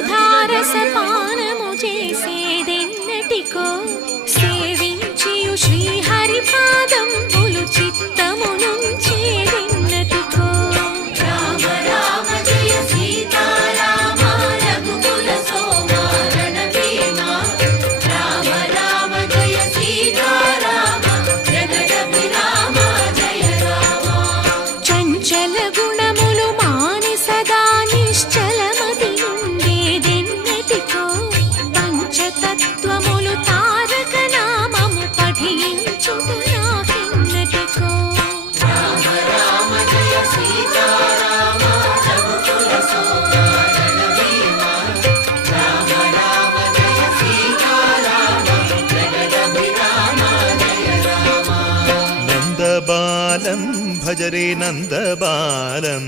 సుధారస పానము చేసేదెన్నటికో సేవించియు శ్రీహరి పాదంబులు చిత్తము నుంచేదెన్నటికో రామ రామ జయ సీతారామ రఘుకుల సోమ రణభీమ రామ రామ జయ సీతారామ జగదభిరామ జయ రామ చంచల గుణములు మాని సదా నిశ్చలమతి ఉండేదెన్నటికో పంచతత్వములు తారక నామము పఠించుట నాకెన్నటికో రామ రామ జయ సీతారామ రఘుకుల సోమ రణభీమ రామ రామ జయ సీతారామ జగదభిరామ జయ రామ నందబాలం భజరే నందబాలం